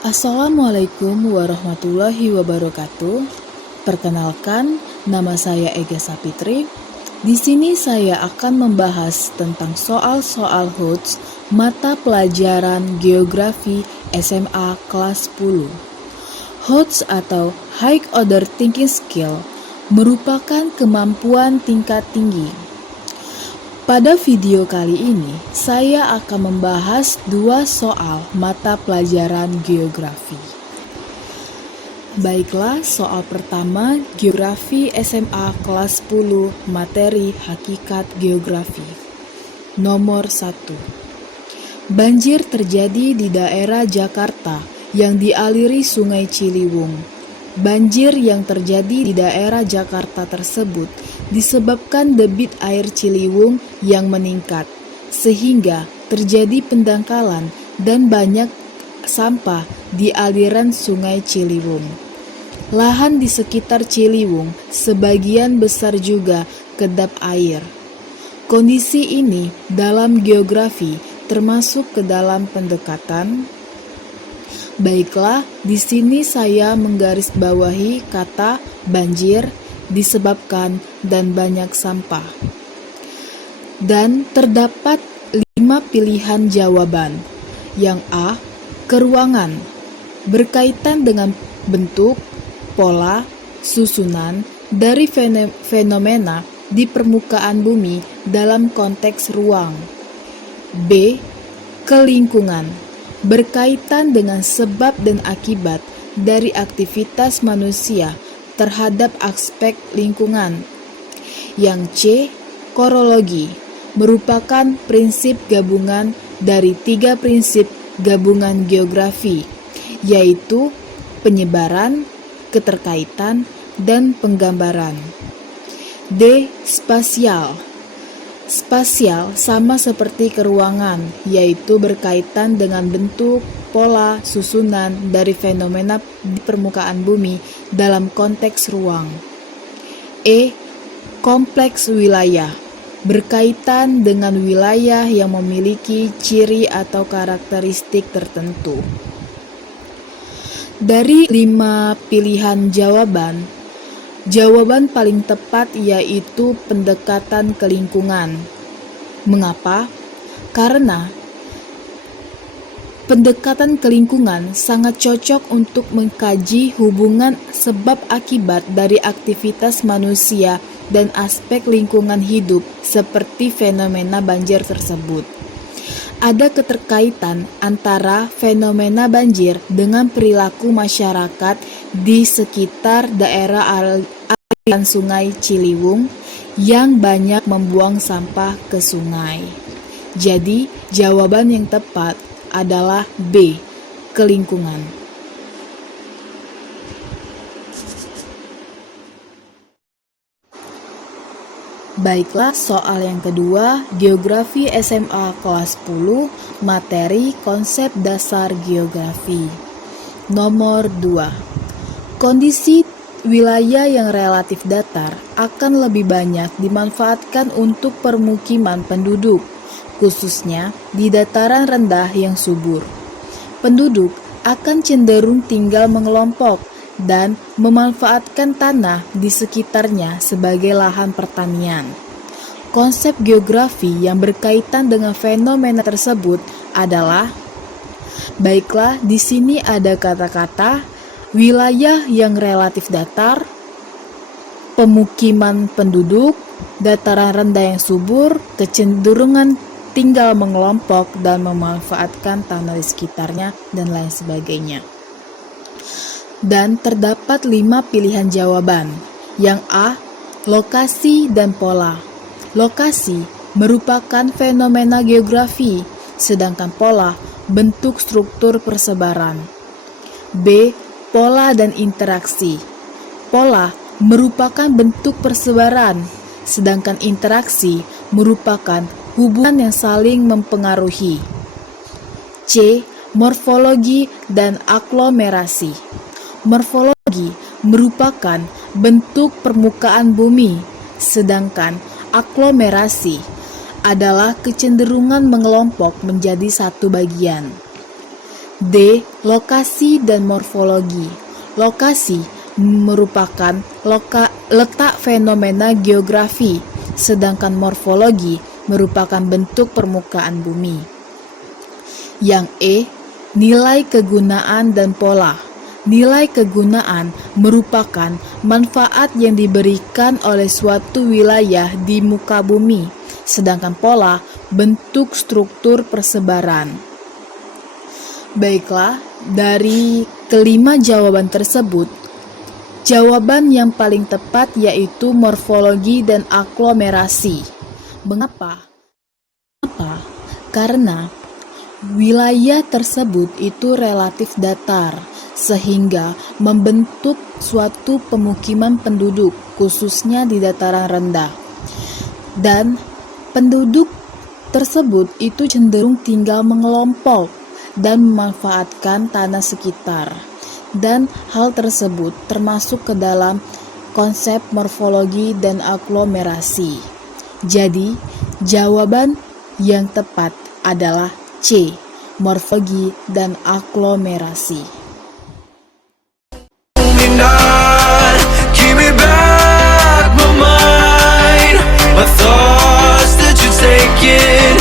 Assalamualaikum warahmatullahi wabarakatuh. Perkenalkan, nama saya Ega Sapitri. Di sini saya akan membahas tentang soal-soal HOTS mata pelajaran Geografi SMA kelas 10. HOTS atau High Order Thinking Skill merupakan kemampuan tingkat tinggi. Pada video kali ini, saya akan membahas dua soal mata pelajaran geografi. Baiklah, soal pertama, Geografi SMA kelas 10, materi Hakikat Geografi. Nomor 1. Banjir terjadi di daerah Jakarta yang dialiri Sungai Ciliwung. Banjir yang terjadi di daerah Jakarta tersebut disebabkan debit air Ciliwung yang meningkat, sehingga terjadi pendangkalan dan banyak sampah di aliran Sungai Ciliwung. Lahan di sekitar Ciliwung sebagian besar juga kedap air. Kondisi ini dalam geografi termasuk ke dalam pendekatan. Baiklah, di sini saya menggarisbawahi kata banjir disebabkan dan banyak sampah. Dan terdapat 5 pilihan jawaban. Yang A, keruangan, berkaitan dengan bentuk, pola, susunan dari fenomena di permukaan bumi dalam konteks ruang. B, kelingkungan, berkaitan dengan sebab dan akibat dari aktivitas manusia terhadap aspek lingkungan. Yang C, korologi, merupakan prinsip gabungan dari 3 prinsip gabungan geografi, yaitu penyebaran, keterkaitan, dan penggambaran. D, spasial. Spasial sama seperti keruangan, yaitu berkaitan dengan bentuk, pola, susunan dari fenomena di permukaan bumi dalam konteks ruang. E, kompleks wilayah, berkaitan dengan wilayah yang memiliki ciri atau karakteristik tertentu. Dari 5 pilihan jawaban, jawaban paling tepat yaitu pendekatan ke lingkungan. Mengapa? Karena pendekatan ke lingkungan sangat cocok untuk mengkaji hubungan sebab akibat dari aktivitas manusia dan aspek lingkungan hidup seperti fenomena banjir tersebut. Ada keterkaitan antara fenomena banjir dengan perilaku masyarakat di sekitar daerah aliran Sungai Ciliwung yang banyak membuang sampah ke sungai. Jadi, jawaban yang tepat adalah B, kelingkungan. Baiklah, soal yang kedua, Geografi SMA kelas 10, materi konsep dasar geografi. Nomor 2. Kondisi wilayah yang relatif datar akan lebih banyak dimanfaatkan untuk permukiman penduduk, khususnya di dataran rendah yang subur. Penduduk akan cenderung tinggal mengelompok dan memanfaatkan tanah di sekitarnya sebagai lahan pertanian. Konsep geografi yang berkaitan dengan fenomena tersebut adalah, baiklah, di sini ada kata-kata wilayah yang relatif datar, pemukiman penduduk, dataran rendah yang subur, kecenderungan tinggal mengelompok dan memanfaatkan tanah di sekitarnya, dan lain sebagainya. Dan terdapat 5 pilihan jawaban. Yang A, lokasi dan pola. Lokasi merupakan fenomena geografi, sedangkan pola bentuk struktur persebaran. B, pola dan interaksi. Pola merupakan bentuk persebaran, sedangkan interaksi merupakan hubungan yang saling mempengaruhi. C, Morfologi dan aglomerasi. Morfologi merupakan bentuk permukaan bumi, sedangkan aglomerasi adalah kecenderungan mengelompok menjadi satu bagian. D. Lokasi dan morfologi. Lokasi merupakan letak fenomena geografi, sedangkan morfologi merupakan bentuk permukaan bumi. Yang E. Nilai kegunaan dan pola. Nilai kegunaan merupakan manfaat yang diberikan oleh suatu wilayah di muka bumi, sedangkan pola bentuk struktur persebaran. Baiklah, dari kelima jawaban tersebut, jawaban yang paling tepat yaitu morfologi dan aglomerasi. Mengapa? Karena wilayah tersebut itu relatif datar, sehingga membentuk suatu pemukiman penduduk, khususnya di dataran rendah. Dan penduduk tersebut itu cenderung tinggal mengelompok dan memanfaatkan tanah sekitar. Dan hal tersebut termasuk ke dalam konsep morfologi dan aglomerasi. Jadi, jawaban yang tepat adalah C. Morfologi dan aglomerasi. Give me back my mind, my thoughts that you're taking.